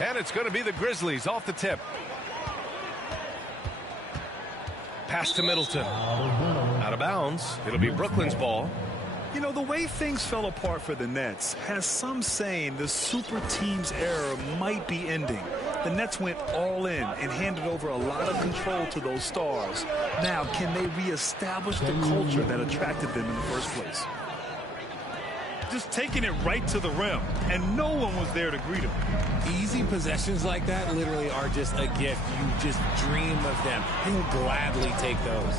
And it's going to be the Grizzlies off the tip. Pass to Middleton. Out of bounds. It'll be Brooklyn's ball. You know, the way things fell apart for the Nets has some saying the super team's era might be ending. The Nets went all in and handed over a lot of control to those stars. Now, can they reestablish the culture that attracted them in the first place? Just taking it right to the rim, and no one was there to greet him. Easy possessions like that literally are just a gift. You just dream of them. He'll gladly take those.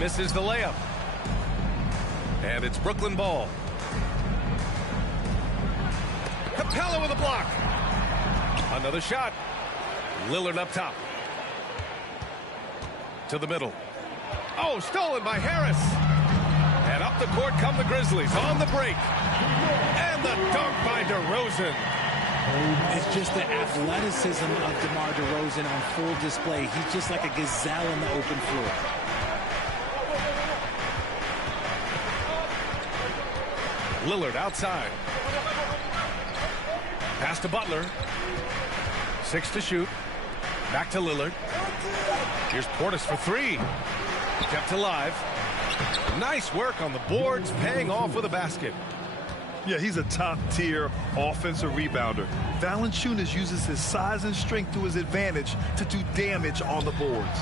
Misses the layup. And it's Brooklyn ball. Capella with a block. Another shot. Lillard up top. To the middle. Oh, stolen by Harris. And up the court come the Grizzlies on the break. And the dunk by DeRozan. It's just the athleticism of DeMar DeRozan on full display. He's just like a gazelle in the open floor. Lillard outside. Pass to Butler. 6 to shoot. Back to Lillard. Here's Portis for 3. Kept alive. Nice work on the boards, paying off with a basket. Yeah, he's a top-tier offensive rebounder. Valanciunas uses his size and strength to his advantage to do damage on the boards.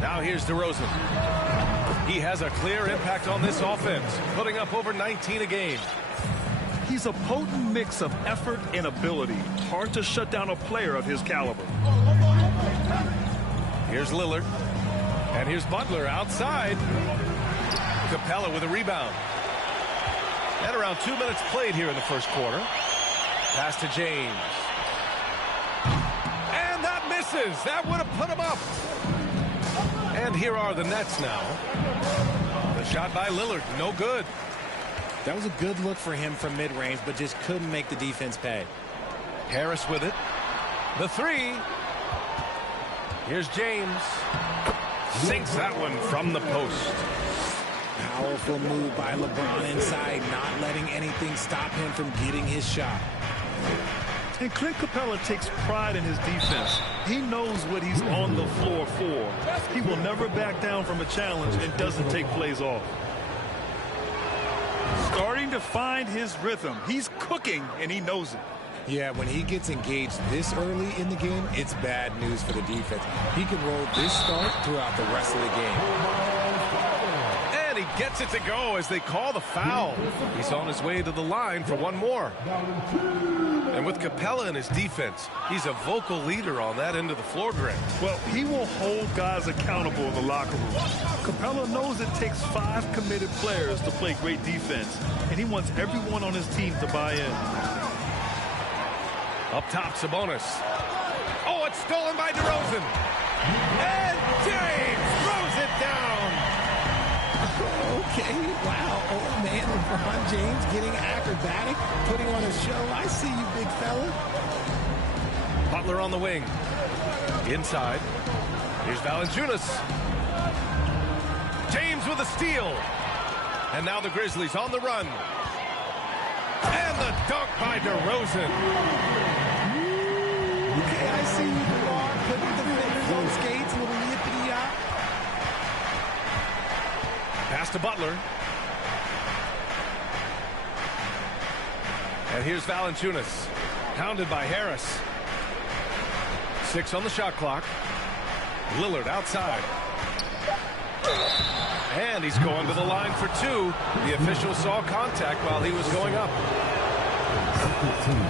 Now here's DeRozan. He has a clear impact on this offense, putting up over 19 a game. He's a potent mix of effort and ability. Hard to shut down a player of his caliber. Here's Lillard. And here's Butler outside. Capella with a rebound. And around 2 minutes played here in the first quarter. Pass to James. And that misses. That would have put him up. And here are the Nets now. The shot by Lillard, no good. That was a good look for him from mid-range, but just couldn't make the defense pay. Harris with it. The 3. Here's James. Sinks that one from the post. Powerful move by LeBron inside, not letting anything stop him from getting his shot. And Clint Capella takes pride in his defense. He knows what he's on the floor for. He will never back down from a challenge and doesn't take plays off. Starting to find his rhythm. He's cooking, and he knows it. Yeah, when he gets engaged this early in the game, it's bad news for the defense. He can roll this start throughout the rest of the game. And he gets it to go as they call the foul. He's on his way to the line for one more. And with Capella in his defense, he's a vocal leader on that end of the floor, Grant. Well, he will hold guys accountable in the locker room. Capella knows it takes 5 committed players to play great defense, and he wants everyone on his team to buy in. Up top, Sabonis. Oh, it's stolen by DeRozan. And James throws it down. Okay, wow. Oh, man, LeBron James getting acrobatic, putting on a show. I see you, big fella. Butler on the wing. Inside. Here's Valanciunas. James with a steal. And now the Grizzlies on the run. And the dunk by DeRozan. Okay, I see you, LeBron, putting the fingers on skates, a little yippity-yop. Pass to Butler. And here's Valanciunas. Pounded by Harris. 6 on the shot clock. Lillard outside. And he's going to the line for 2. The official saw contact while he was going up.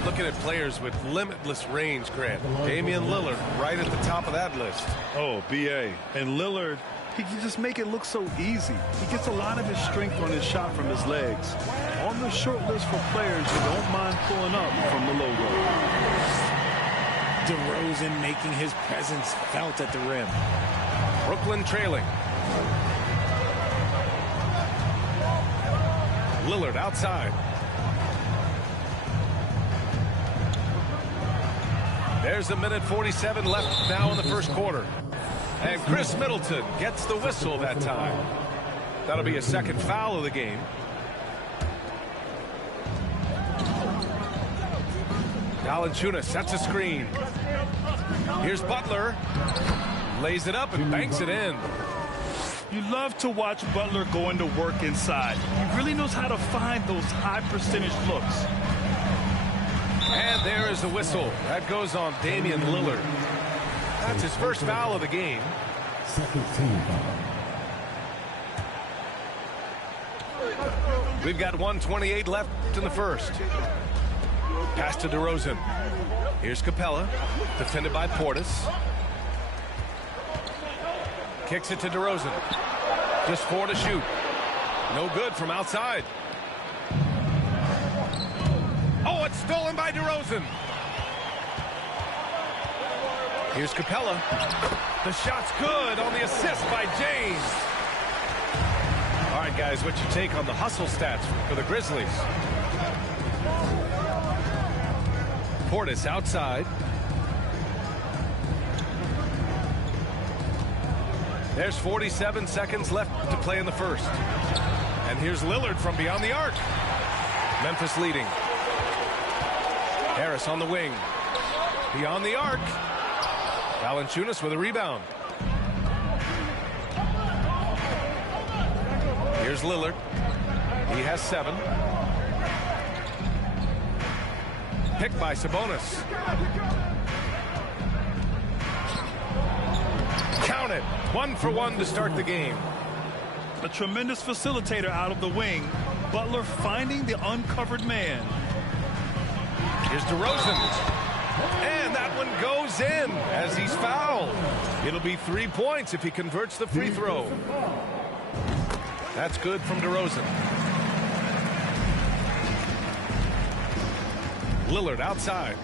Looking at players with limitless range, Grant. Damian Lillard right at the top of that list. Oh, B.A. And Lillard, he can just make it look so easy. He gets a lot of his strength on his shot from his legs. On the short list for players who don't mind pulling up from the logo. DeRozan making his presence felt at the rim. Brooklyn trailing. Lillard outside. There's a minute 47 left now in the first quarter. And Chris Middleton gets the whistle that time. That'll be a second foul of the game. Valanciunas sets a screen. Here's Butler. Lays it up and banks it in. You love to watch Butler going to work inside. He really knows how to find those high percentage looks. And there is the whistle. That goes on Damian Lillard. That's his first foul of the game. Second team foul. We've got 1:28 left in the first. Pass to DeRozan. Here's Capella, defended by Portis. Kicks it to DeRozan. Just 4 to shoot. No good from outside. Oh, it's stolen by DeRozan. Here's Capella. The shot's good on the assist by James. All right, guys, what's your take on the hustle stats for the Grizzlies? Portis outside. There's 47 seconds left to play in the first. And here's Lillard from beyond the arc. Memphis leading. Harris on the wing. Beyond the arc. Valanciunas with a rebound. Here's Lillard. He has 7. Picked by Sabonis. Count it. 1 for 1 to start the game. A tremendous facilitator out of the wing. Butler finding the uncovered man. Here's DeRozan. And that one goes in as he's fouled. It'll be 3 points if he converts the free throw. That's good from DeRozan. Lillard outside.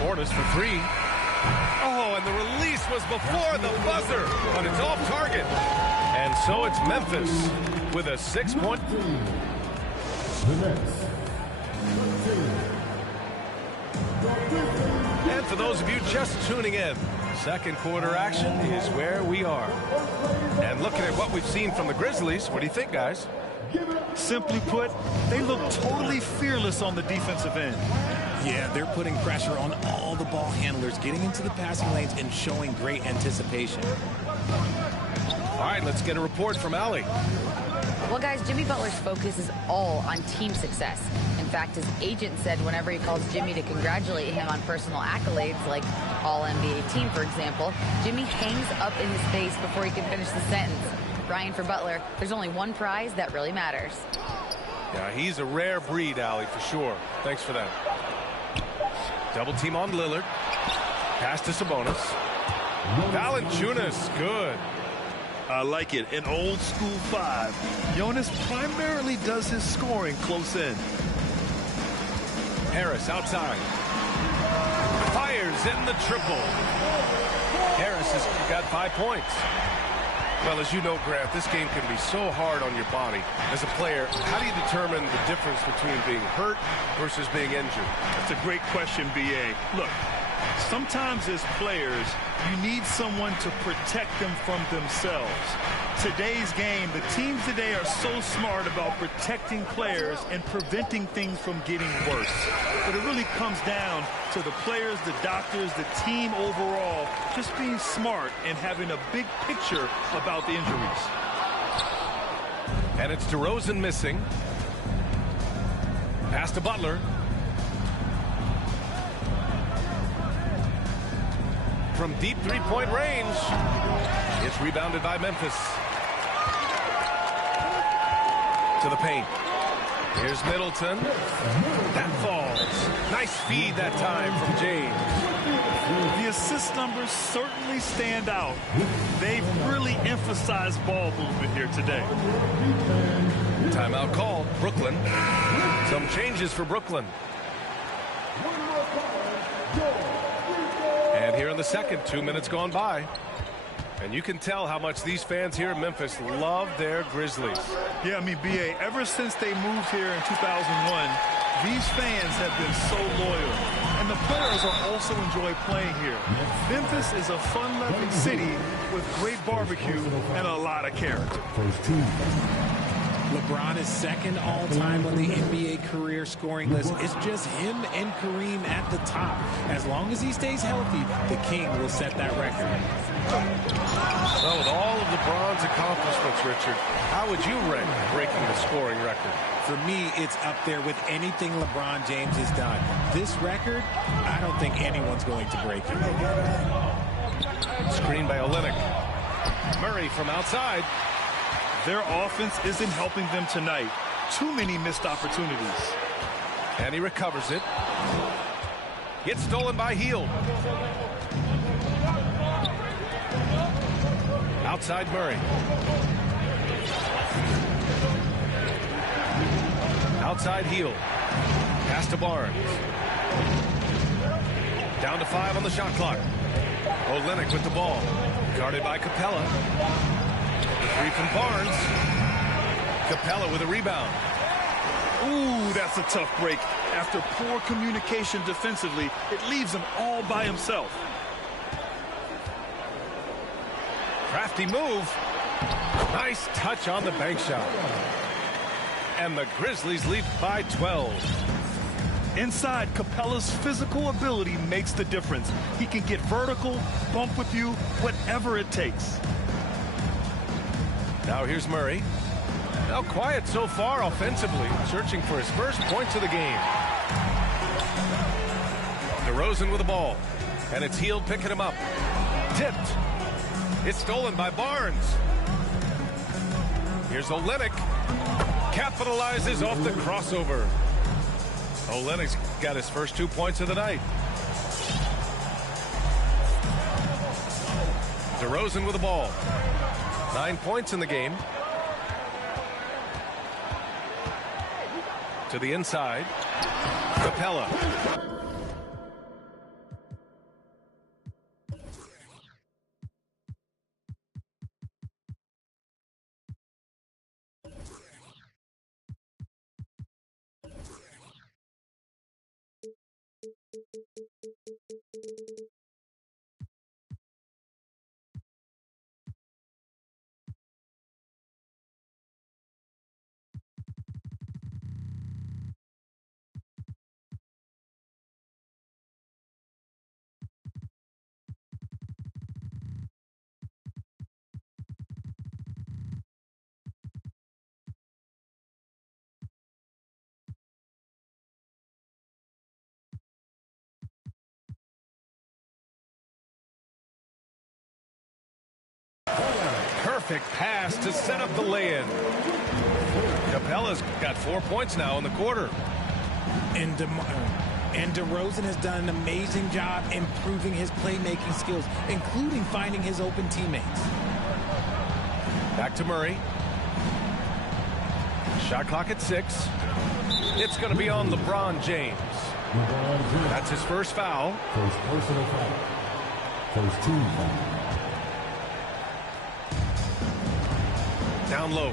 Portis for 3. Oh, and the release was before the buzzer, but it's off target. And so it's Memphis with a 6-point. And for those of you just tuning in, second quarter action is where we are. And looking at what we've seen from the Grizzlies, what do you think, guys? Simply put, they look totally fearless on the defensive end. Yeah, they're putting pressure on all the ball handlers, getting into the passing lanes and showing great anticipation. All right, let's get a report from Allie. Well, guys, Jimmy Butler's focus is all on team success. In fact, his agent said whenever he calls Jimmy to congratulate him on personal accolades, like All-NBA team, for example, Jimmy hangs up in his face before he can finish the sentence. Ryan, for Butler, there's only one prize that really matters. Yeah, he's a rare breed, Allie, for sure. Thanks for that. Double team on Lillard. Pass to Sabonis. Valanciunas, good. I like it. An old school 5. Jonas primarily does his scoring close in. Harris outside. Fires in the triple. Harris has got 5 points. Well, as you know, Grant, this game can be so hard on your body. As a player, how do you determine the difference between being hurt versus being injured? That's a great question, B.A. Look, sometimes as players, you need someone to protect them from themselves. Today's game, the teams today are so smart about protecting players and preventing things from getting worse. But it really comes down to the players, the doctors, the team overall, just being smart and having a big picture about the injuries. And it's DeRozan missing. Pass to Butler. From deep three-point range. It's rebounded by Memphis. To the paint. Here's Middleton. That falls. Nice feed that time from James. The assist numbers certainly stand out. They've really emphasized ball movement here today. Timeout called. Brooklyn. Some changes for Brooklyn. And here in the second, 2 minutes gone by. And you can tell how much these fans here in Memphis love their Grizzlies. Yeah, I mean, B.A., ever since they moved here in 2001, these fans have been so loyal. And the players are also enjoy playing here. Memphis is a fun-loving city with great barbecue and a lot of character. First team. LeBron is second all-time on the NBA career scoring list. It's just him and Kareem at the top. As long as he stays healthy, the King will set that record. Well, with all of LeBron's accomplishments, Richard, how would you rank breaking the scoring record? For me, it's up there with anything LeBron James has done. This record, I don't think anyone's going to break it. Screen by Olynyk. Murray from outside. Their offense isn't helping them tonight. Too many missed opportunities. And he recovers it. It's stolen by Hield. Outside Murray. Outside Hield. Pass to Barnes. Down to 5 on the shot clock. Olynyk with the ball. Guarded by Capella. The three from Barnes. Capella with a rebound. Ooh, that's a tough break. After poor communication defensively, it leaves him all by himself. Crafty move. Nice touch on the bank shot. And the Grizzlies lead by 12. Inside, Capella's physical ability makes the difference. He can get vertical, bump with you, whatever it takes. Now here's Murray. Now quiet so far offensively, searching for his first points of the game. DeRozan with the ball, and it's Hield picking him up. Tipped. It's stolen by Barnes. Here's Olynyk. Capitalizes off the crossover. Olynyk's got his first 2 points of the night. DeRozan with the ball. 9 points in the game. To the inside. Capella. Perfect pass to set up the lay-in. Capella's got 4 points now in the quarter. And DeRozan has done an amazing job improving his playmaking skills, including finding his open teammates. Back to Murray. Shot clock at 6. It's going to be on LeBron James. That's his first foul. First personal foul. First team foul. Down low.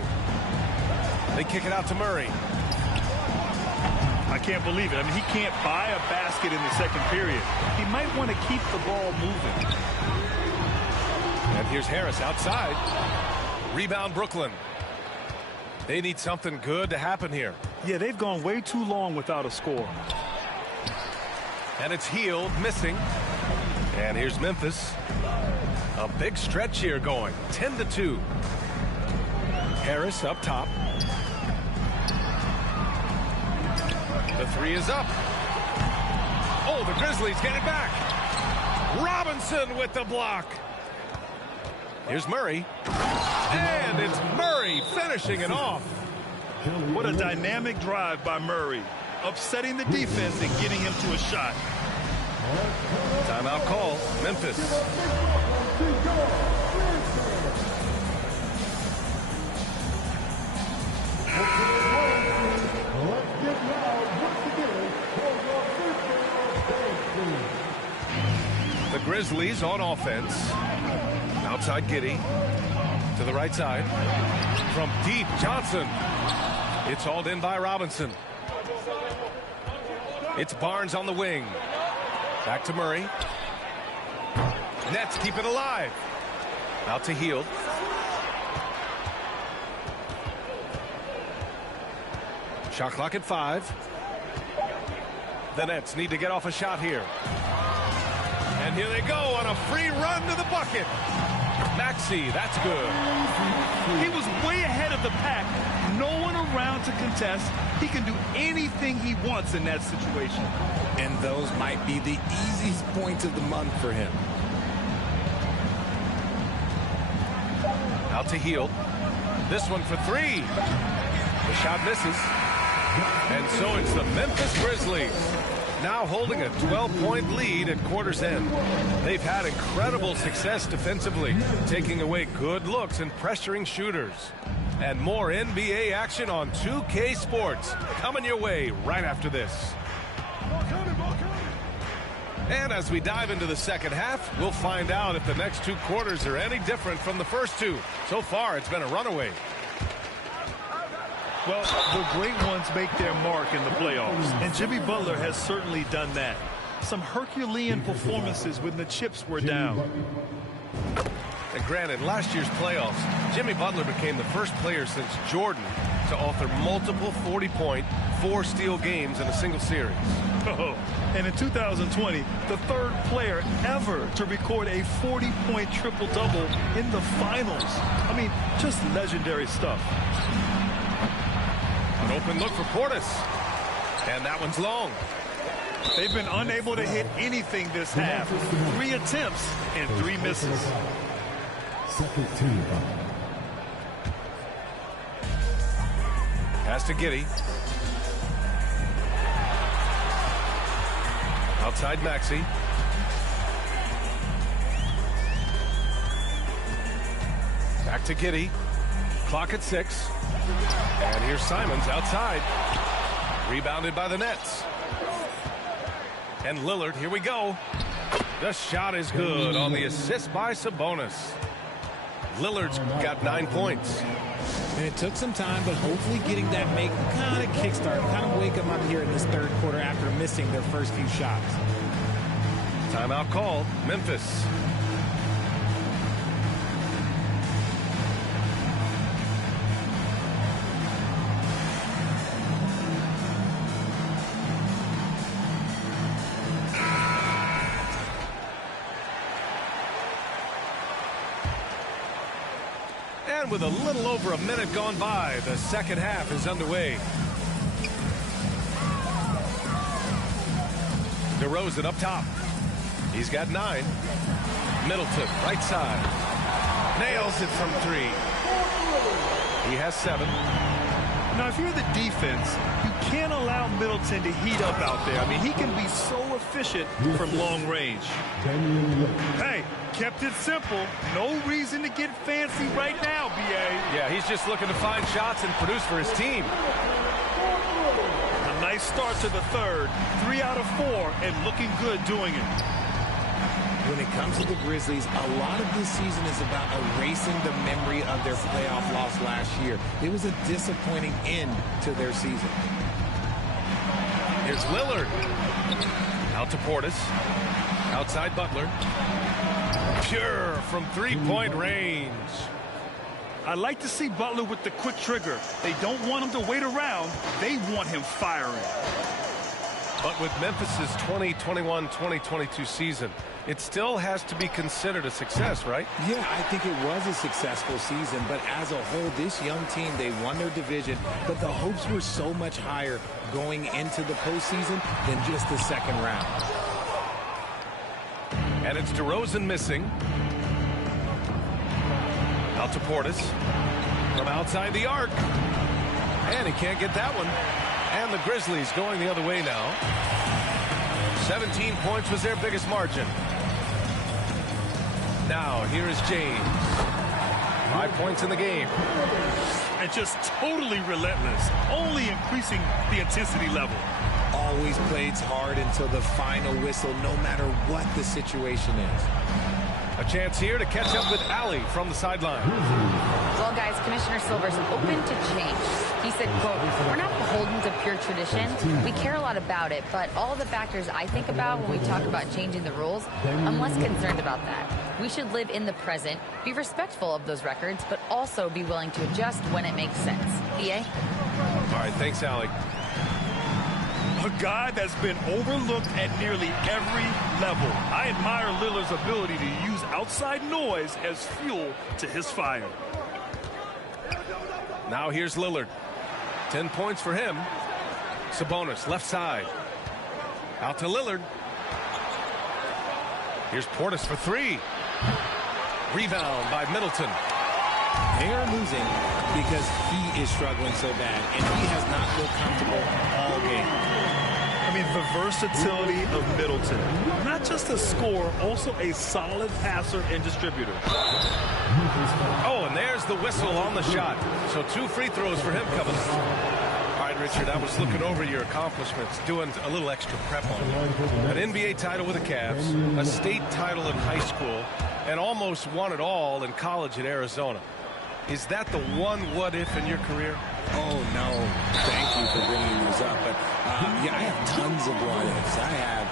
They kick it out to Murray. I can't believe it. I mean, he can't buy a basket in the second period. He might want to keep the ball moving. And here's Harris outside. Rebound Brooklyn. They need something good to happen here. Yeah, they've gone way too long without a score. And it's Hield missing. And here's Memphis. A big stretch here going. 10-2. Harris up top. The three is up. Oh, the Grizzlies get it back. Robinson with the block. Here's Murray. And it's Murray finishing it off. What a dynamic drive by Murray. Upsetting the defense and getting him to a shot. Timeout call. Memphis. The Grizzlies on offense. Outside Giddey. To the right side. From deep, Johnson. It's hauled in by Robinson. It's Barnes on the wing. Back to Murray. Nets keep it alive. Out to Hield. Shot clock at 5. The Nets need to get off a shot here. And here they go on a free run to the bucket. Maxey, that's good. He was way ahead of the pack. No one around to contest. He can do anything he wants in that situation. And those might be the easiest points of the month for him. Out to Hield. This one for 3. The shot misses. And so it's the Memphis Grizzlies now holding a 12-point lead at quarter's end. They've had incredible success defensively, taking away good looks and pressuring shooters. And more NBA action on 2K Sports coming your way right after this. And as we dive into the second half, we'll find out if the next 2 quarters are any different from the first 2. So far, it's been a runaway. Well, the great ones make their mark in the playoffs, and Jimmy Butler has certainly done that. Some Herculean performances when the chips were down. And granted, last year's playoffs, Jimmy Butler became the first player since Jordan to author multiple 40-point, 4-steal games in a single series. Oh, and in 2020, the 3rd player ever to record a 40-point triple-double in the finals. I mean, just legendary stuff. An open look for Portis. And that one's long. They've been unable to hit anything this half. 3 attempts and 3 misses. Second team foul. Pass to Giddey. Outside Maxey. Back to Giddey. Clock at 6. And here's Simons outside. Rebounded by the Nets. And Lillard, here we go. The shot is good on the assist by Sabonis. Lillard's got 9 points. And it took some time, but hopefully getting that make kind of kickstart, kind of wake them up here in this 3rd quarter after missing their first few shots. Timeout called. Memphis. And with a little over a minute gone by, the second half is underway. DeRozan up top. He's got 9. Middleton, right side. Nails it from 3. He has 7. Now, if you're the defense, you can't allow Middleton to heat up out there. I mean, he can be so efficient from long range. Hey, kept it simple. No reason to get fancy right now, B.A. Yeah, he's just looking to find shots and produce for his team. A nice start to the 3rd. 3 out of 4 and looking good doing it. When it comes to the Grizzlies, a lot of this season is about erasing the memory of their playoff loss last year. It was a disappointing end to their season. Here's Lillard. Out to Portis. Outside Butler. Pure from 3-point range. I like to see Butler with the quick trigger. They don't want him to wait around. They want him firing. But with Memphis's 2021-2022 season, it still has to be considered a success, right? Yeah, I think it was a successful season, but as a whole, this young team, they won their division, but the hopes were so much higher going into the postseason than just the second round. And it's DeRozan missing. Out to Portis. From outside the arc. And he can't get that one. And the Grizzlies going the other way now. 17 points was their biggest margin. Now, here is James. 5 points in the game. And just totally relentless, only increasing the intensity level. Always plays hard until the final whistle, no matter what the situation is. A chance here to catch up with Allie from the sideline. Well, guys, Commissioner Silver's open to change. He said, quote, "We're not beholden to pure tradition. We care a lot about it, but all the factors I think about when we talk about changing the rules, I'm less concerned about that. We should live in the present, be respectful of those records, but also be willing to adjust when it makes sense." B.A.? All right, thanks, Alec. A guy that's been overlooked at nearly every level. I admire Lillard's ability to use outside noise as fuel to his fire. Now here's Lillard. 10 points for him. Sabonis, left side. Out to Lillard. Here's Portis for three. Rebound by Middleton. They are losing because he is struggling so bad, and he has not looked comfortable all game. I mean, the versatility of Middleton. Not just a scorer, also a solid passer and distributor. Oh, and there's the whistle on the shot. So 2 free throws for him coming up. All right, Richard, I was looking over your accomplishments, doing a little extra prep on you. An NBA title with the Cavs, a state title in high school, and almost won it all in college at Arizona. Is that the one what-if in your career? Oh, no. Thank you for bringing those up. But, yeah, I have tons of what-ifs. I have,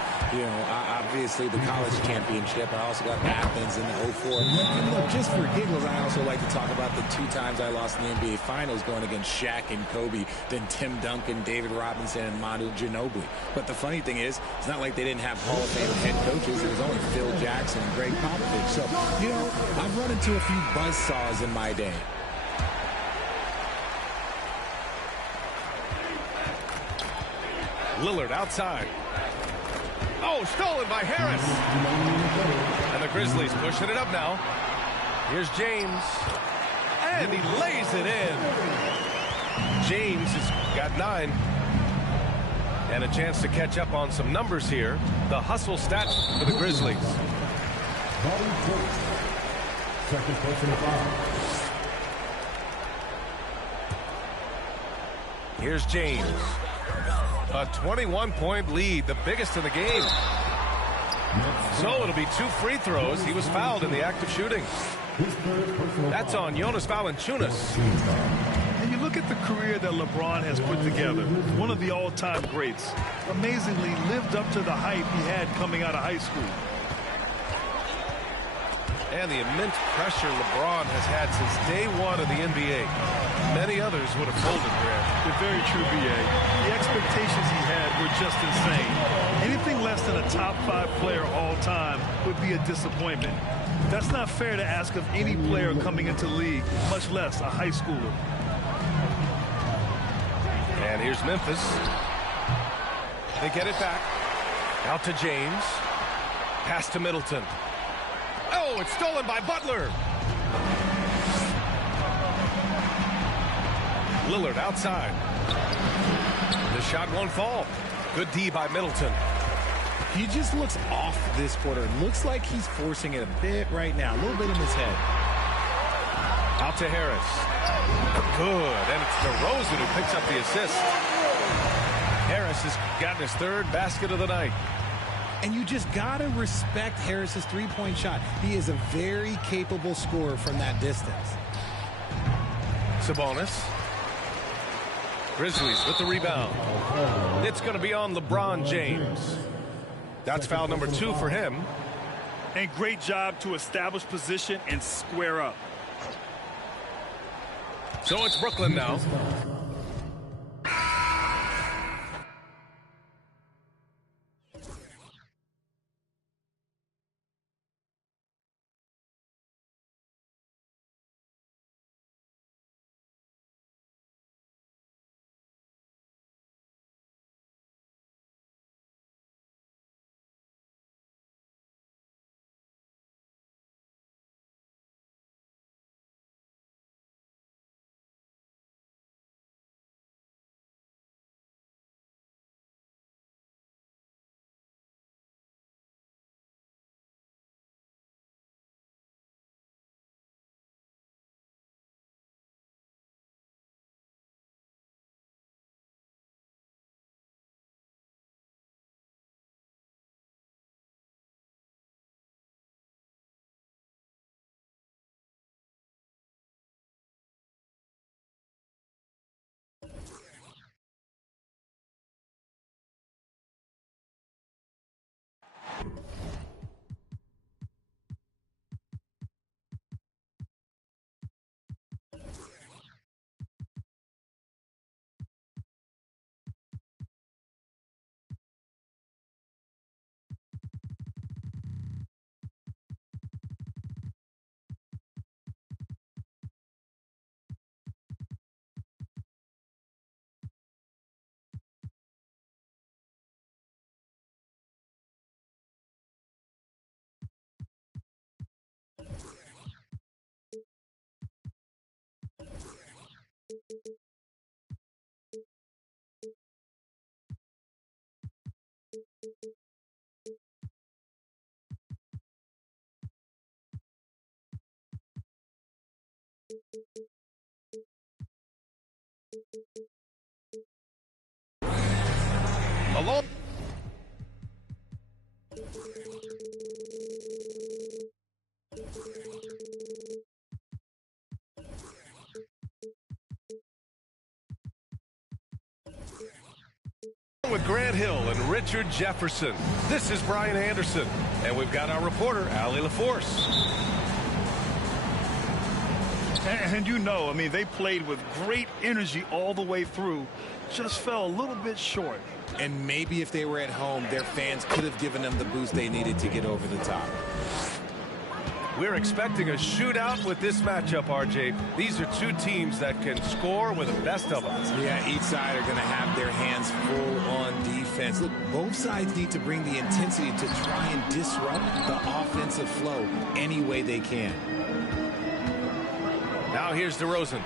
obviously the college championship. I also got Athens in the 04. And, just for giggles, I also like to talk about the 2 times I lost in the NBA Finals going against Shaq and Kobe, then Tim Duncan, David Robinson, and Manu Ginobili. But the funny thing is, it's not like they didn't have Hall of Fame head coaches. It was only Phil Jackson and Greg Popovich. So, I've run into a few buzzsaws in my day. Lillard outside. Oh, stolen by Harris. And the Grizzlies pushing it up now. Here's James. And he lays it in. James has got 9. And a chance to catch up on some numbers here. The hustle stat for the Grizzlies. Second personal foul. Here's James. A 21-point lead, the biggest in the game. So it'll be 2 free throws. He was fouled in the act of shooting. That's on Jonas Valanciunas. And you look at the career that LeBron has put together. One of the all-time greats. Amazingly lived up to the hype he had coming out of high school. And the immense pressure LeBron has had since day 1 of the NBA. Many others would have folded, Grant. They're very true, B.A. The expectations he had were just insane. Anything less than a top 5 player all time would be a disappointment. That's not fair to ask of any player coming into the league, much less a high schooler. And here's Memphis. They get it back. Out to James. Pass to Middleton. Oh, it's stolen by Butler. Lillard outside. The shot won't fall. Good D by Middleton. He just looks off this quarter. Looks like he's forcing it a bit right now. A little bit in his head. Out to Harris. Good. And it's DeRozan who picks up the assist. Harris has gotten his 3rd basket of the night. And you just got to respect Harris's three-point shot. He is a very capable scorer from that distance. Sabonis. Grizzlies with the rebound. It's going to be on LeBron James. That's foul number 2 for him. And great job to establish position and square up. So it's Brooklyn now. Alone. With Grant Hill and Richard Jefferson, this is Brian Anderson, and we've got our reporter, Allie LaForce. And you know, I mean, they played with great energy all the way through, just fell a little bit short. And maybe if they were at home, their fans could have given them the boost they needed to get over the top. We're expecting a shootout with this matchup, RJ. These are two teams that can score with the best of them. Yeah, each side are going to have their hands full on defense. Look, both sides need to bring the intensity to try and disrupt the offensive flow any way they can. Now here's DeRozan.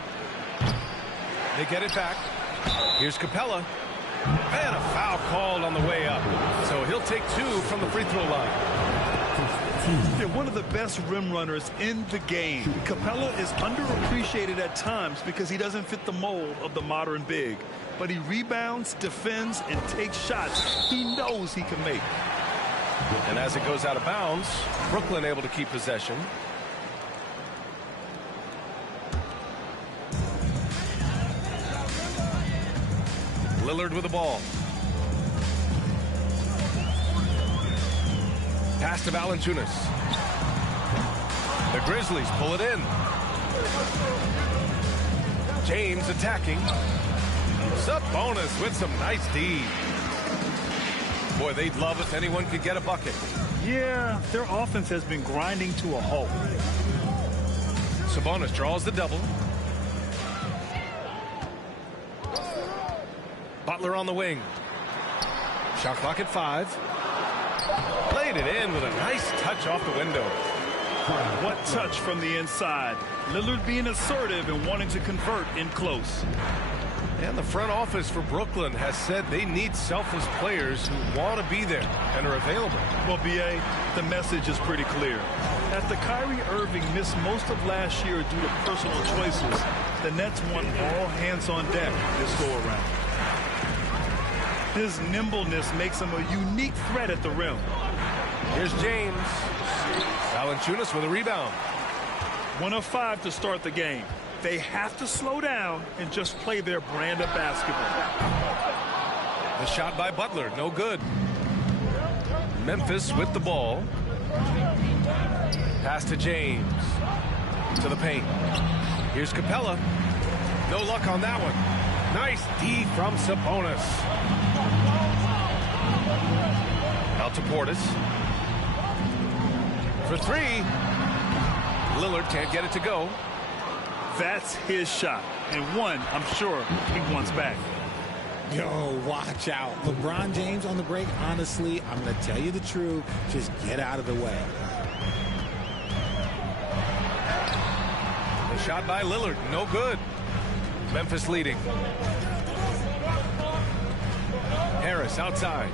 They get it back. Here's Capella. And a foul called on the way up. So he'll take two from the free throw line. They're one of the best rim runners in the game. Capella is underappreciated at times because he doesn't fit the mold of the modern big. But he rebounds, defends, and takes shots he knows he can make. And as it goes out of bounds, Brooklyn able to keep possession. Lillard with the ball. Pass to Valanciunas. The Grizzlies pull it in. James attacking. Sabonis with some nice D. Boy, they'd love if anyone could get a bucket. Yeah, their offense has been grinding to a halt. Sabonis draws the double. Butler on the wing. Shot clock at 5. Played it in with a nice touch off the window. What touch from the inside. Lillard being assertive and wanting to convert in close. And the front office for Brooklyn has said they need selfless players who want to be there and are available. Well, B.A., the message is pretty clear. After Kyrie Irving missed most of last year due to personal choices, the Nets want all hands on deck this go-around. His nimbleness makes him a unique threat at the rim. Here's James. Valanciunas with a rebound. 1 of 5 to start the game. They have to slow down and just play their brand of basketball. The shot by Butler, no good. Memphis with the ball. Pass to James. To the paint. Here's Capella. No luck on that one. Nice D from Sabonis. Out to Portis. For 3. Lillard can't get it to go. That's his shot. And one, I'm sure, he wants back. Yo, watch out. LeBron James on the break, honestly, I'm going to tell you the truth. Just get out of the way. The shot by Lillard, no good. Memphis leading. Harris outside.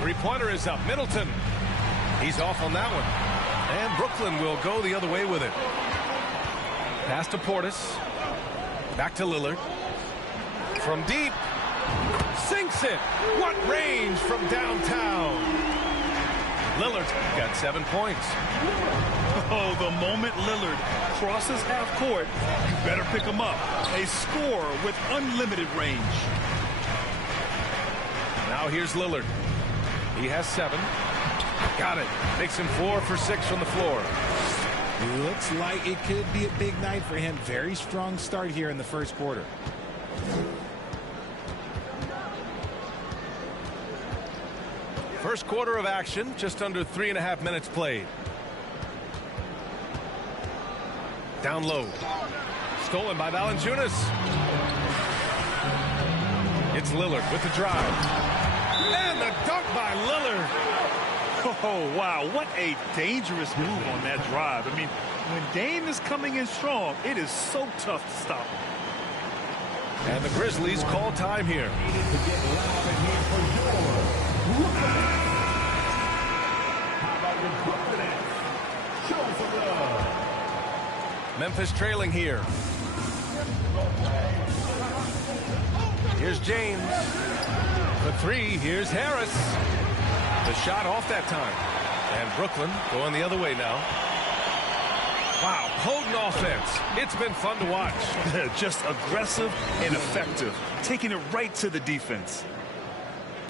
Three-pointer is up. Middleton. He's off on that one. And Brooklyn will go the other way with it. Pass to Portis. Back to Lillard. From deep. Sinks it. What range from downtown. Lillard got 7 points. Oh, the moment Lillard crosses half court, you better pick him up. A scorer with unlimited range. Now here's Lillard. He has 7. Got it. Makes him 4 for 6 from the floor. Looks like it could be a big night for him. Very strong start here in the first quarter. First quarter of action, just under 3.5 minutes played. Down low. Stolen by Valanciunas. It's Lillard with the drive. And the dunk by Lillard. Oh, wow. What a dangerous move on that drive. I mean, when Dame is coming in strong, it is so tough to stop him. And the Grizzlies call time here. Memphis trailing here. Here's James. For three, here's Harris. The shot off that time. And Brooklyn going the other way now. Wow, potent offense. It's been fun to watch. Just aggressive and effective, taking it right to the defense.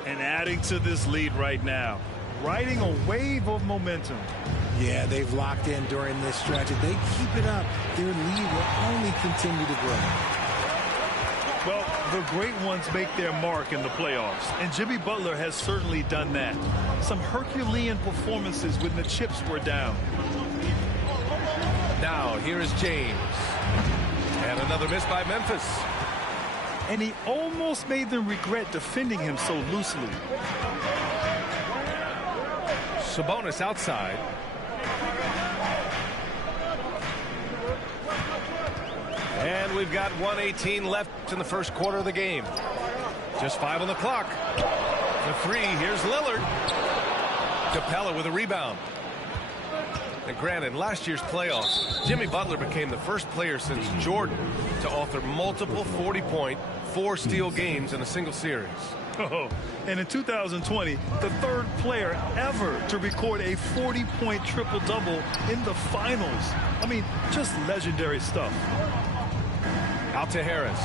And adding to this lead right now, riding a wave of momentum. Yeah, they've locked in during this stretch. If they keep it up, their lead will only continue to grow. Well, the great ones make their mark in the playoffs, and Jimmy Butler has certainly done that. Some Herculean performances when the chips were down. Now, here is James. And another miss by Memphis. And he almost made them regret defending him so loosely. Sabonis outside. And we've got 1:18 left in the first quarter of the game. Just 5 on the clock. The three, here's Lillard. Capella with a rebound. And granted, last year's playoffs, Jimmy Butler became the first player since Jordan to author multiple 40-point, 4-steal games in a single series. Oh, and in 2020, the third player ever to record a 40-point triple-double in the finals. I mean, just legendary stuff. Out to Harris.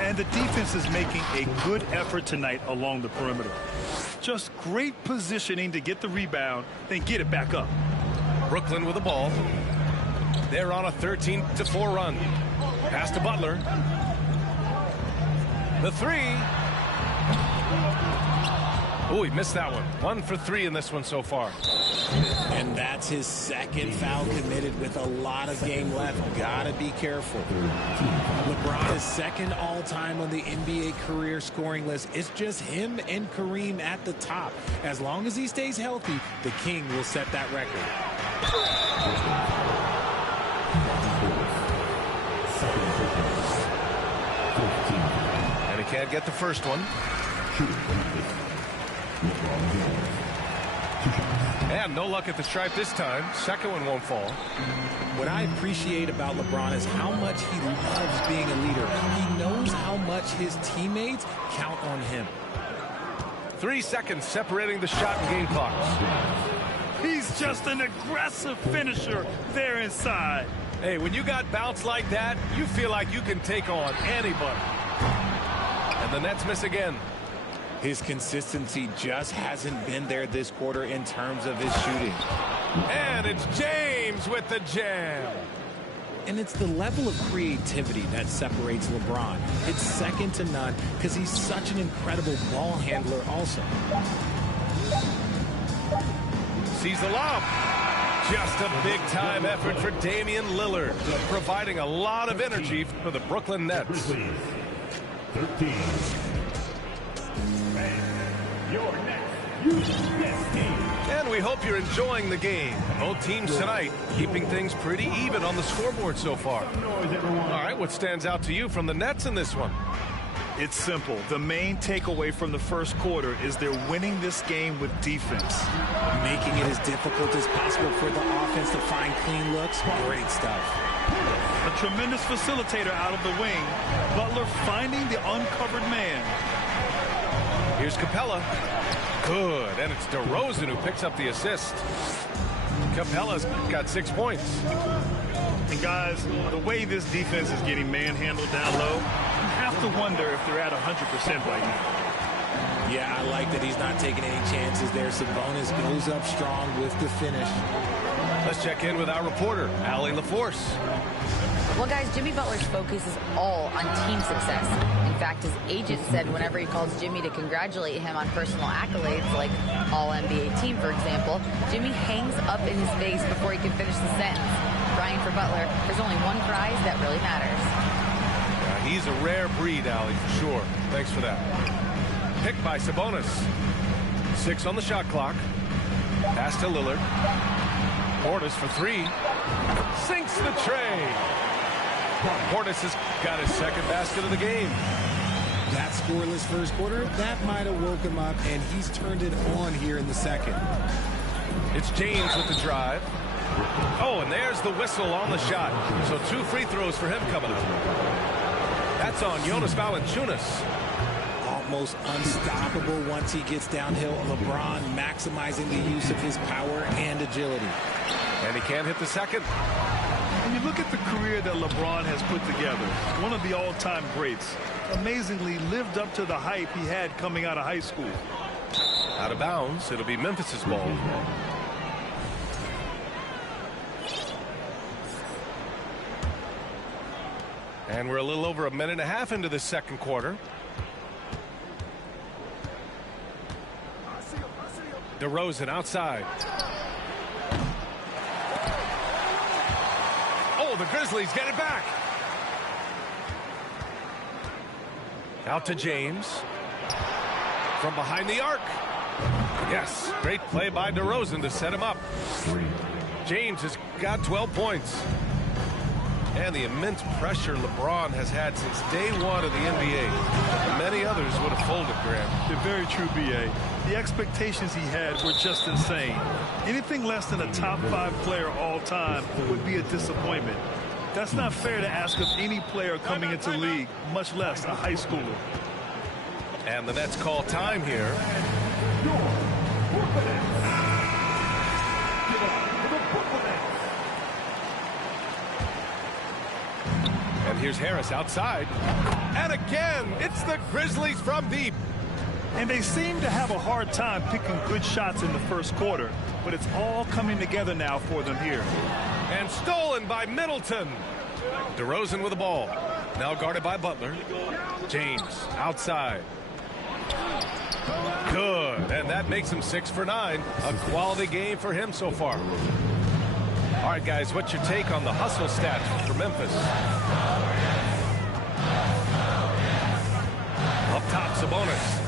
And the defense is making a good effort tonight along the perimeter. Just great positioning to get the rebound, then get it back up. Brooklyn with the ball. They're on a 13-4 run. Pass to Butler. The three. Oh, he missed that one. 1 for 3 in this one so far. And that's his second foul committed with a lot of game left. Gotta be careful. LeBron is second all-time on the NBA career scoring list. It's just him and Kareem at the top. As long as he stays healthy, the King will set that record. And he can't get the first one. And no luck at the stripe this time. Second one won't fall. What I appreciate about LeBron is how much he loves being a leader. He knows how much his teammates count on him. 3 seconds separating the shot and game clocks. He's just an aggressive finisher there inside. Hey, when you got bounce like that, you feel like you can take on anybody. And the Nets miss again. His consistency just hasn't been there this quarter in terms of his shooting. And it's James with the jam. And it's the level of creativity that separates LeBron. It's second to none because he's such an incredible ball handler also. Sees the lob. Just a big-time effort for Damian Lillard, providing a lot of energy for the Brooklyn Nets. 13. And we hope you're enjoying the game. Both teams tonight keeping things pretty even on the scoreboard so far. All right, what stands out to you from the Nets in this one? It's simple. The main takeaway from the first quarter is they're winning this game with defense. Making it as difficult as possible for the offense to find clean looks. Great stuff. A tremendous facilitator out of the wing. Butler finding the uncovered man. Here's Capella. Good, and it's DeRozan who picks up the assist. Capella's got 6 points. And guys, the way this defense is getting manhandled down low, you have to wonder if they're at 100% right now. Yeah, I like that he's not taking any chances there. Sabonis goes up strong with the finish. Let's check in with our reporter, Allie LaForce. Well, guys, Jimmy Butler's focus is all on team success. In fact, his agent said whenever he calls Jimmy to congratulate him on personal accolades, like All-NBA team, for example, Jimmy hangs up in his face before he can finish the sentence. Crying for Butler, there's only one prize that really matters. Yeah, he's a rare breed, Allie, for sure. Thanks for that. Picked by Sabonis. 6 on the shot clock. Pass to Lillard. Portis for 3. Sinks the tray. Portis has got his second basket of the game. That scoreless first quarter, that might have woke him up, and he's turned it on here in the second. It's James with the drive. Oh, and there's the whistle on the shot. So 2 free throws for him coming up. That's on Jonas Valanciunas. Almost unstoppable once he gets downhill. LeBron maximizing the use of his power and agility. And he can't hit the second. When you look at the career that LeBron has put together, one of the all-time greats, amazingly lived up to the hype he had coming out of high school. Out of bounds. It'll be Memphis's ball. And we're a little over a minute and a half into the second quarter. DeRozan outside. Oh, the Grizzlies get it back. Out to James. From behind the arc. Yes, great play by DeRozan to set him up. James has got 12 points. And the immense pressure LeBron has had since day one of the NBA. Many others would have folded, Grant. They're very true, B.A. The expectations he had were just insane. Anything less than a top 5 player all time would be a disappointment. That's not fair to ask of any player coming into the league, much less a high schooler. And the Nets call time here. And here's Harris outside. And again, it's the Grizzlies from deep. And they seem to have a hard time picking good shots in the first quarter, but it's all coming together now for them here. And stolen by Middleton. DeRozan with the ball. Now guarded by Butler. James outside. Good. And that makes him 6 for 9. A quality game for him so far. All right, guys, what's your take on the hustle stats for Memphis? Up top, Sabonis.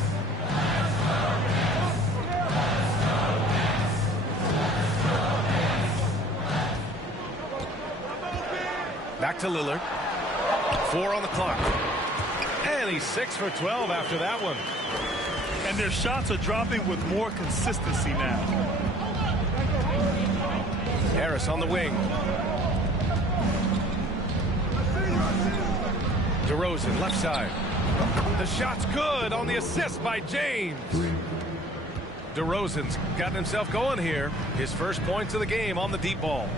Back to Lillard. 4 on the clock. And he's 6 for 12 after that one. And their shots are dropping with more consistency now. Harris on the wing. DeRozan left side. The shot's good on the assist by James. DeRozan's gotten himself going here. His first points of the game on the deep ball.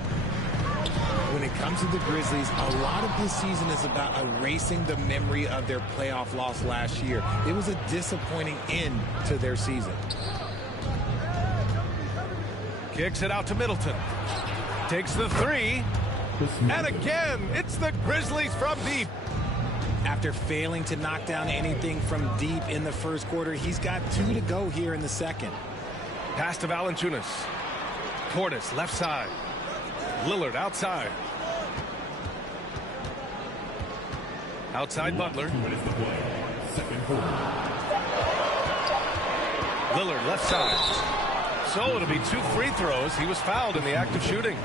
When it comes to the Grizzlies, a lot of this season is about erasing the memory of their playoff loss last year. It was a disappointing end to their season. Kicks it out to Middleton. Takes the 3. And again, it's the Grizzlies from deep. After failing to knock down anything from deep in the first quarter, he's got 2 to go here in the second. Pass to Valanciunas. Portis left side. Lillard outside. Outside Butler. Lillard left side. So it'll be 2 free throws. He was fouled in the act of shooting.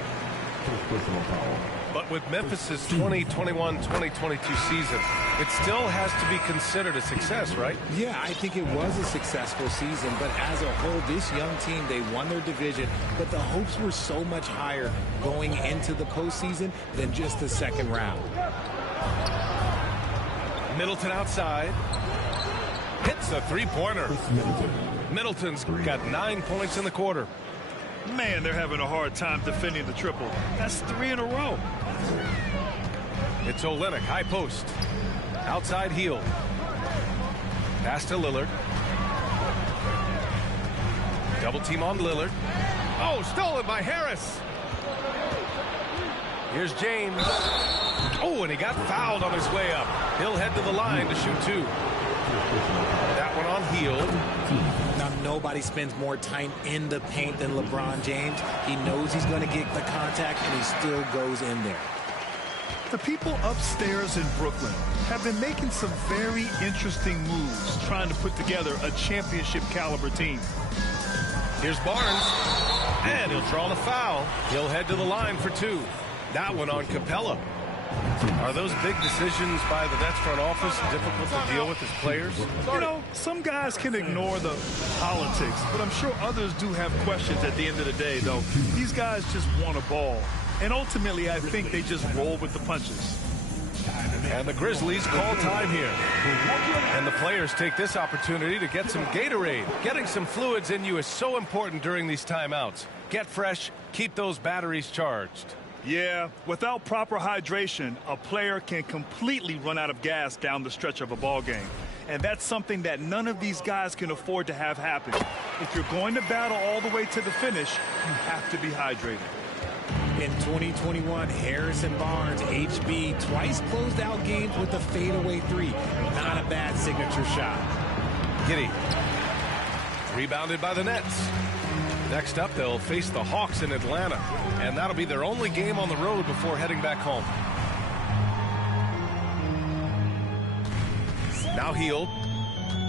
But with Memphis's 2021-2022 season, it still has to be considered a success, right? Yeah, I think it was a successful season, but as a whole, this young team, they won their division, but the hopes were so much higher going into the postseason than just the second round. Middleton outside. Hits a 3-pointer. Middleton's got 9 points in the quarter. Man, they're having a hard time defending the triple. That's 3 in a row. It's Olynyk, high post. Outside heel. Pass to Lillard. Double team on Lillard. Oh, stolen by Harris. Here's James. Oh, and he got fouled on his way up. He'll head to the line to shoot 2. That one on heel. Now, nobody spends more time in the paint than LeBron James. He knows he's going to get the contact, and he still goes in there. The people upstairs in Brooklyn have been making some very interesting moves, trying to put together a championship caliber team. Here's Barnes. And he'll draw the foul. He'll head to the line for 2. That one on Capella. Are those big decisions by the Nets front office difficult to deal with as players? You know, some guys can ignore the politics, but I'm sure others do have questions at the end of the day, though. These guys just want a ball. And ultimately, I think they just roll with the punches. And the Grizzlies call time here. And the players take this opportunity to get some Gatorade. Getting some fluids in you is so important during these timeouts. Get fresh, keep those batteries charged. Yeah, without proper hydration, a player can completely run out of gas down the stretch of a ball game. And that's something that none of these guys can afford to have happen. If you're going to battle all the way to the finish, you have to be hydrated. In 2021, Harrison Barnes, HB, twice closed out games with a fadeaway three. Not a bad signature shot. Giddey. Rebounded by the Nets. Next up, they'll face the Hawks in Atlanta. And that'll be their only game on the road before heading back home. Now Hield.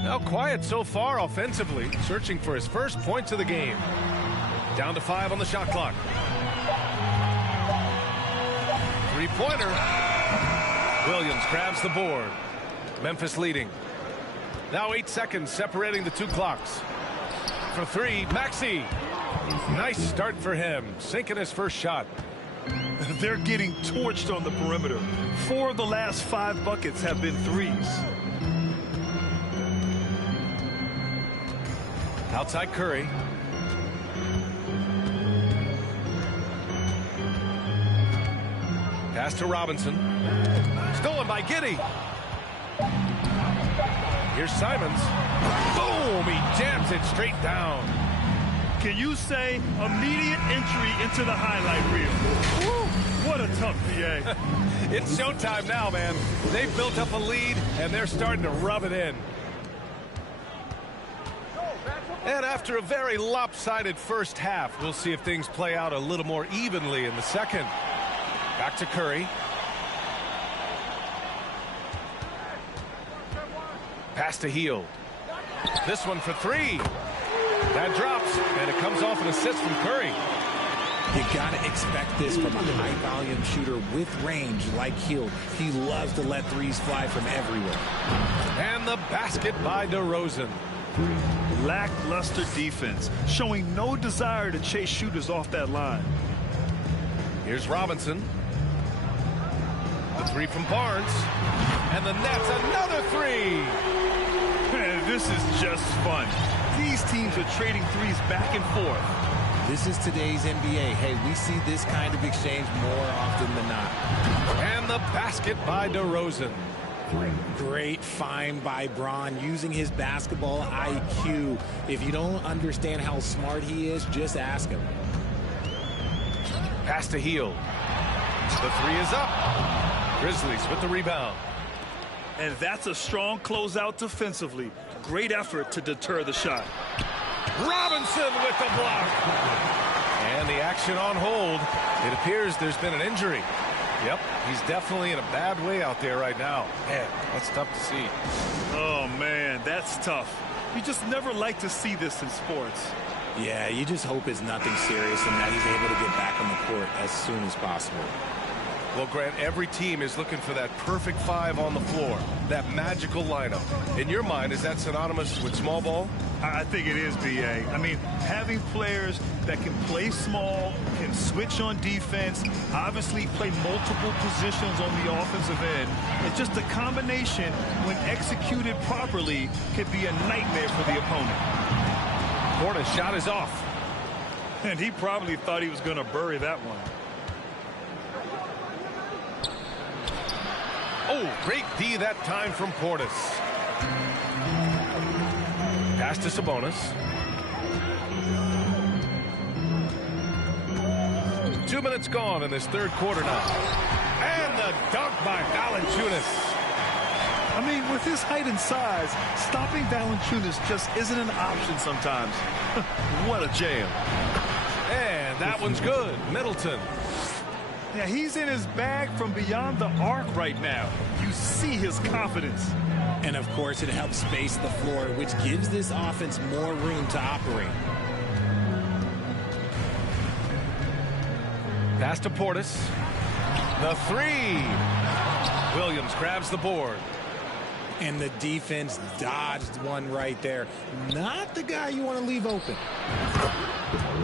Now quiet so far offensively, searching for his first points of the game. Down to 5 on the shot clock. Three-pointer. Williams grabs the board. Memphis leading. Now 8 seconds separating the two clocks. For three, Maxey. Nice start for him, sinking his first shot. They're getting torched on the perimeter. 4 of the last 5 buckets have been threes. Outside Curry. Pass to Robinson. Stolen by Giddey. Here's Simons. Boom! He jams it straight down. Can you say immediate entry into the highlight reel? Woo, what a tough PA. It's showtime now, man. They've built up a lead, and they're starting to rub it in. And after a very lopsided first half, we'll see if things play out a little more evenly in the second. Back to Curry. Pass to Hield. This one for three. That drops, and it comes off an assist from Curry. You got to expect this from a high-volume shooter with range like Hield. He loves to let threes fly from everywhere. And the basket by DeRozan. Lackluster defense, showing no desire to chase shooters off that line. Here's Robinson. The three from Barnes. And the Nets, another three. Man, this is just fun. These teams are trading threes back and forth. This is today's NBA. Hey, we see this kind of exchange more often than not. And the basket by DeRozan. Great find by Bron, using his basketball IQ. If you don't understand how smart he is, just ask him. Pass to Hield. The three is up. Grizzlies with the rebound. And that's a strong closeout defensively. Great effort to deter the shot. Robinson with the block. And the action on hold. It appears there's been an injury. Yep, he's definitely in a bad way out there right now. Man, that's tough to see. Oh, man, that's tough. You just never like to see this in sports. Yeah, you just hope it's nothing serious and that he's able to get back on the court as soon as possible. Well, Grant, every team is looking for that perfect five on the floor, that magical lineup. In your mind, is that synonymous with small ball? I think it is, B.A. I mean, having players that can play small, can switch on defense, obviously play multiple positions on the offensive end. It's just a combination, when executed properly, could be a nightmare for the opponent. Porter's shot is off. And he probably thought he was going to bury that one. Oh, great D that time from Portis. Pass to Sabonis. 2 minutes gone in this third quarter now. And the dunk by Valanciunas. I mean, with his height and size, stopping Valanciunas just isn't an option sometimes. What a jam. And that one's good. Middleton. Yeah, he's in his bag from beyond the arc right now. You see his confidence. And, of course, it helps space the floor, which gives this offense more room to operate. Pass to Portis. The three. Williams grabs the board. And the defense dodged one right there. Not the guy you want to leave open.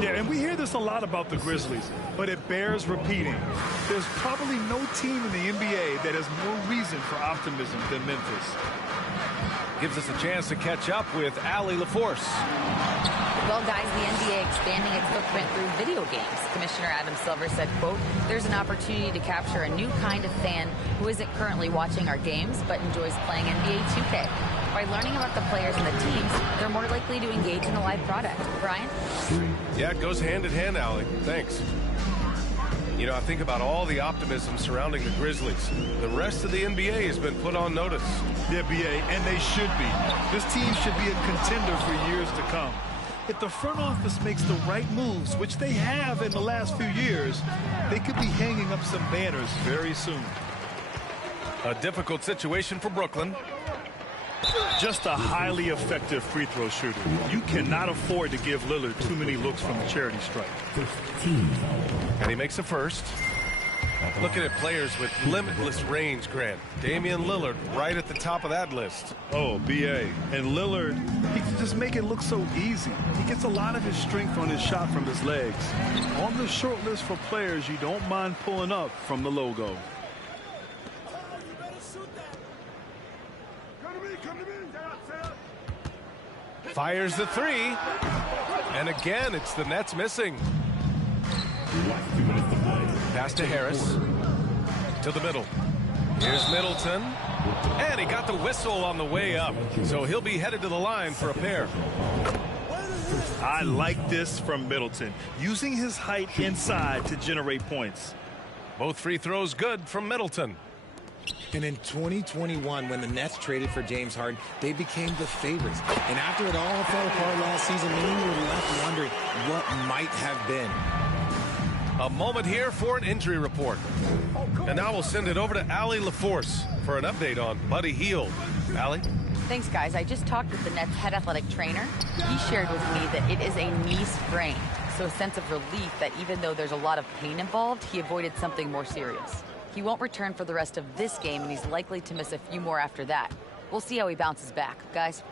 Yeah, and we hear this a lot about the Grizzlies, but it bears repeating. There's probably no team in the NBA that has more reason for optimism than Memphis. Gives us a chance to catch up with Allie LaForce. Well, guys, the NBA expanding its footprint through video games. Commissioner Adam Silver said, quote, there's an opportunity to capture a new kind of fan who isn't currently watching our games but enjoys playing NBA 2K. By learning about the players and the teams, they're more likely to engage in the live product. Brian? Yeah, it goes hand in hand, Allie. Thanks. You know, I think about all the optimism surrounding the Grizzlies. The rest of the NBA has been put on notice. Yeah, BA, and they should be. This team should be a contender for years to come. If the front office makes the right moves, which they have in the last few years, they could be hanging up some banners very soon. A difficult situation for Brooklyn. Just a highly effective free throw shooter. You cannot afford to give Lillard too many looks from the charity stripe. And he makes a first. Looking at players with limitless range, Grant. Damian Lillard right at the top of that list. Oh, BA. And Lillard, he can just make it look so easy. He gets a lot of his strength on his shot from his legs. On the short list for players you don't mind pulling up from the logo. Fires the three. And again, it's the Nets missing. Pass to Harris. To the middle. Here's Middleton. And he got the whistle on the way up. So he'll be headed to the line for a pair. I like this from Middleton. Using his height inside to generate points. Both free throws good from Middleton. And in 2021, when the Nets traded for James Harden, they became the favorites. And after it all fell apart last season, many were left wondering what might have been. A moment here for an injury report. And now we'll send it over to Allie LaForce for an update on Buddy Hield. Allie? Thanks, guys. I just talked with the Nets head athletic trainer. He shared with me that it is a knee sprain. So a sense of relief that even though there's a lot of pain involved, he avoided something more serious. He won't return for the rest of this game, and he's likely to miss a few more after that. We'll see how he bounces back, guys.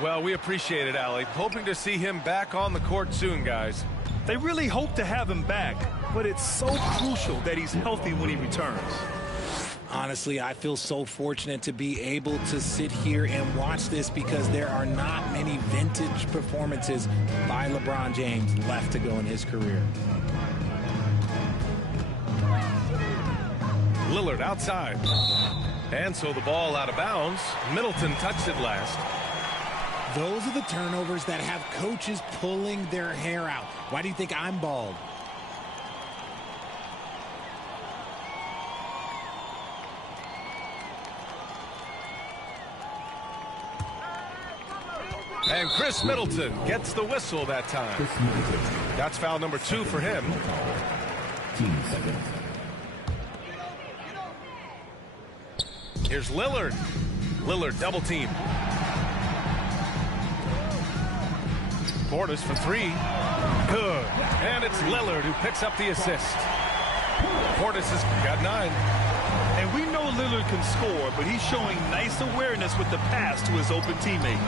Well, we appreciate it, Allie. Hoping to see him back on the court soon, guys. They really hope to have him back, but it's so crucial that he's healthy when he returns. Honestly, I feel so fortunate to be able to sit here and watch this because there are not many vintage performances by LeBron James left to go in his career. Lillard outside. And so the ball out of bounds. Middleton touched it last. Those are the turnovers that have coaches pulling their hair out. Why do you think I'm bald? And Chris Middleton gets the whistle that time. That's foul number 2 for him. 15 seconds. Here's Lillard. Lillard double team. Portis for 3. Good. And it's Lillard who picks up the assist. Portis has got 9. And we know Lillard can score, but he's showing nice awareness with the pass to his open teammate.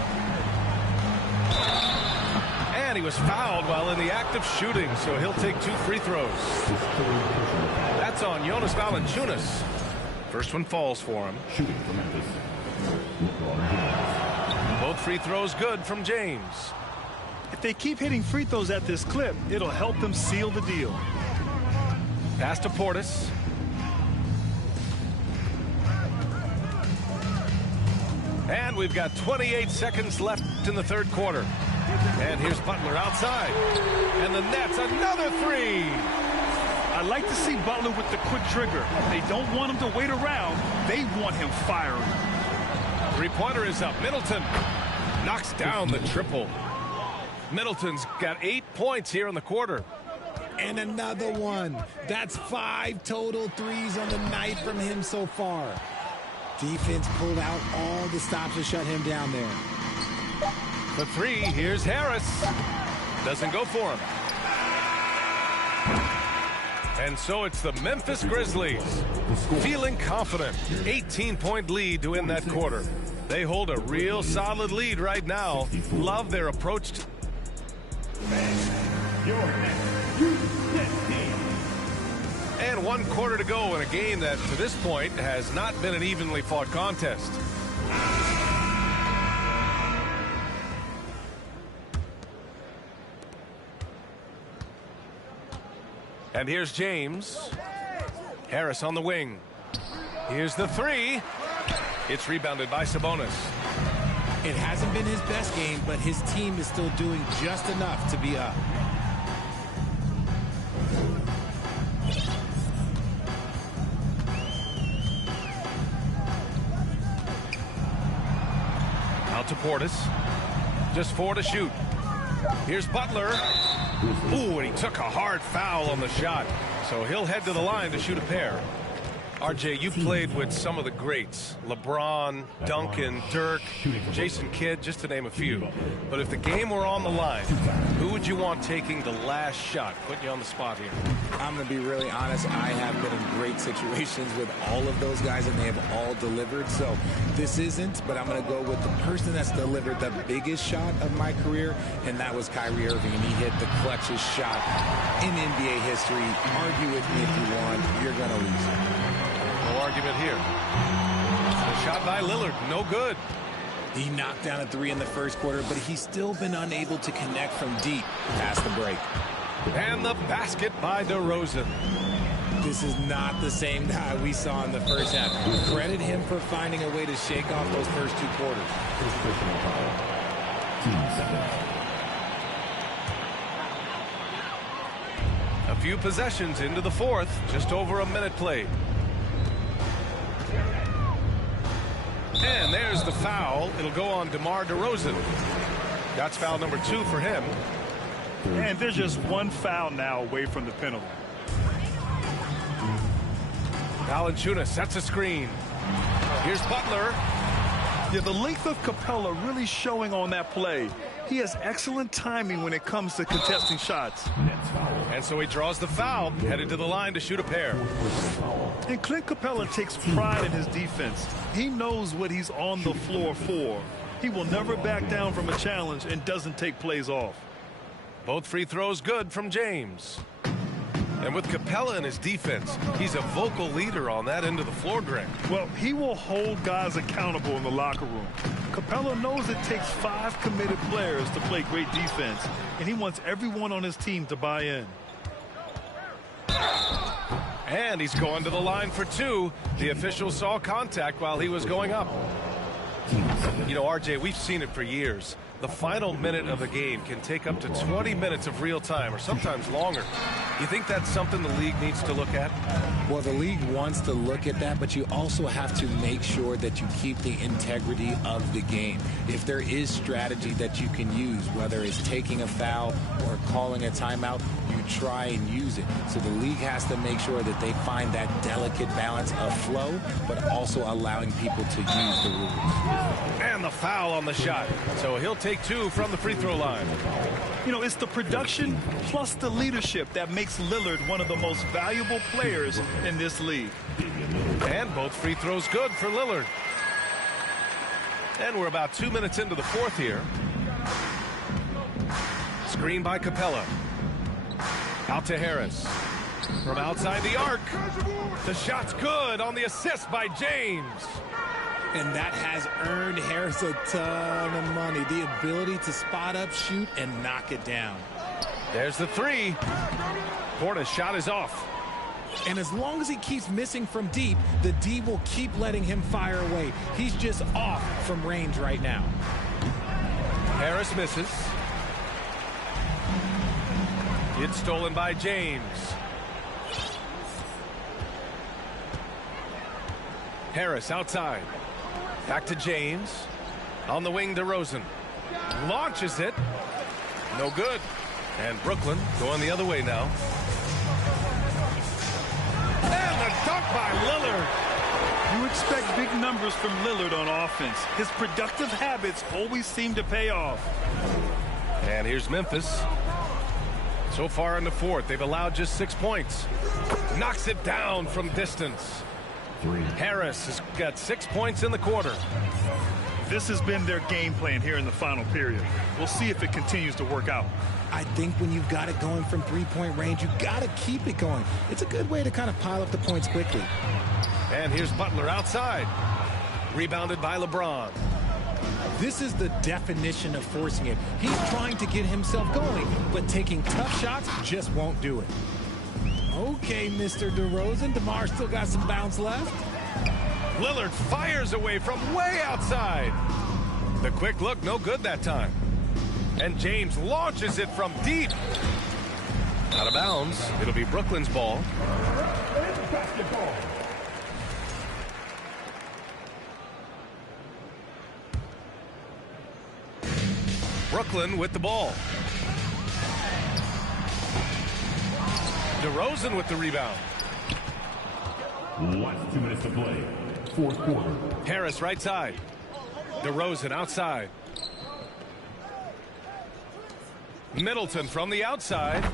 And he was fouled while in the act of shooting, so he'll take 2 free throws. That's on Jonas Valanciunas. First one falls for him. Shooting for Memphis. Both free throws good from James. If they keep hitting free throws at this clip, it'll help them seal the deal. Pass to Portis. And we've got 28 seconds left in the third quarter. And here's Butler outside. And the Nets, another 3. I like to see Butler with the quick trigger. They don't want him to wait around. They want him firing. Three-pointer is up. Middleton knocks down the triple. Middleton's got 8 points here in the quarter. And another one. That's 5 total threes on the night from him so far. Defense pulled out all the stops to shut him down there. The 3, here's Harris. Doesn't go for him. And so it's the Memphis Grizzlies feeling confident. 18-point lead to win that quarter. They hold a real solid lead right now. Love their approach. And 1 quarter to go in a game that to this point has not been an evenly fought contest. And here's James. Harris on the wing. Here's the 3. It's rebounded by Sabonis. It hasn't been his best game, but his team is still doing just enough to be up. Out to Portis. Just 4 to shoot. Here's Butler. Ooh, and he took a hard foul on the shot. So he'll head to the line to shoot a pair. RJ, you played with some of the greats. LeBron, Duncan, Dirk, Jason Kidd, just to name a few. But if the game were on the line, who would you want taking the last shot? Putting you on the spot here. I'm going to be really honest. I have been in great situations with all of those guys, and they have all delivered. So this isn't, but I'm going to go with the person that's delivered the biggest shot of my career, and that was Kyrie Irving. And he hit the clutchest shot in NBA history. Argue with me if you want. You're going to lose it. No argument here. The shot by Lillard, no good. He knocked down a 3 in the first quarter, but he's still been unable to connect from deep past the break. And the basket by DeRozan. This is not the same guy we saw in the first half. Credit him for finding a way to shake off those first 2 quarters. A few possessions into the 4th, just over a minute played. And there's the foul. It'll go on DeMar DeRozan. That's foul number 2 for him. And there's just 1 foul now away from the penalty. Valanciunas sets a screen. Here's Butler. Yeah, the length of Capella really showing on that play. He has excellent timing when it comes to contesting shots. And so he draws the foul, headed to the line to shoot a pair. And Clint Capella takes pride in his defense. He knows what he's on the floor for. He will never back down from a challenge and doesn't take plays off. Both free throws good from James. And with Capella in his defense, he's a vocal leader on that end of the floor, Greg. Well, he will hold guys accountable in the locker room. Capella knows it takes 5 committed players to play great defense, and he wants everyone on his team to buy in. And he's going to the line for 2. The official saw contact while he was going up. You know, RJ, we've seen it for years. The final minute of a game can take up to 20 minutes of real time, or sometimes longer. You think that's something the league needs to look at? Well, the league wants to look at that, but you also have to make sure that you keep the integrity of the game. If there is strategy that you can use, whether it's taking a foul or calling a timeout, you try and use it. So the league has to make sure that they find that delicate balance of flow, but also allowing people to use the rules. And the foul on the shot. So he'll take 2 from the free throw line. You know, it's the production plus the leadership that makes Lillard one of the most valuable players in this league. And both free throws good for Lillard. And we're about 2 minutes into the 4th here. Screen by Capella. Out to Harris. From outside the arc. The shot's good on the assist by James. And that has earned Harris a ton of money. The ability to spot up, shoot, and knock it down. There's the 3. Portis' shot is off. And as long as he keeps missing from deep, the D will keep letting him fire away. He's just off from range right now. Harris misses. It's stolen by James. Harris outside. Back to James. On the wing, DeRozan. Launches it. No good. And Brooklyn going the other way now. And the dunk by Lillard. You expect big numbers from Lillard on offense. His productive habits always seem to pay off. And here's Memphis. So far in the fourth, they've allowed just 6 points. Knocks it down from distance. Harris has got 6 points in the quarter. This has been their game plan here in the final period. We'll see if it continues to work out. I think when you've got it going from three-point range, you got to keep it going. It's a good way to kind of pile up the points quickly. And here's Butler outside. Rebounded by LeBron. This is the definition of forcing it. He's trying to get himself going, but taking tough shots just won't do it. Okay, Mr. DeRozan. DeMar still got some bounce left. Lillard fires away from way outside. The quick look, no good that time. And James launches it from deep. Out of bounds. It'll be Brooklyn's ball. Brooklyn with the ball. DeRozan with the rebound. Last 2 minutes to play. Fourth quarter. Harris right side. DeRozan outside. Middleton from the outside.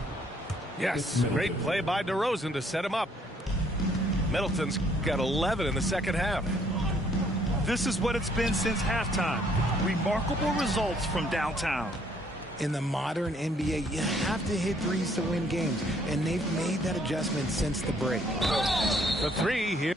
Yes, great play by DeRozan to set him up. Middleton's got 11 in the second half. This is what it's been since halftime. Remarkable results from downtown. In the modern NBA, you have to hit threes to win games, and they've made that adjustment since the break. The three here.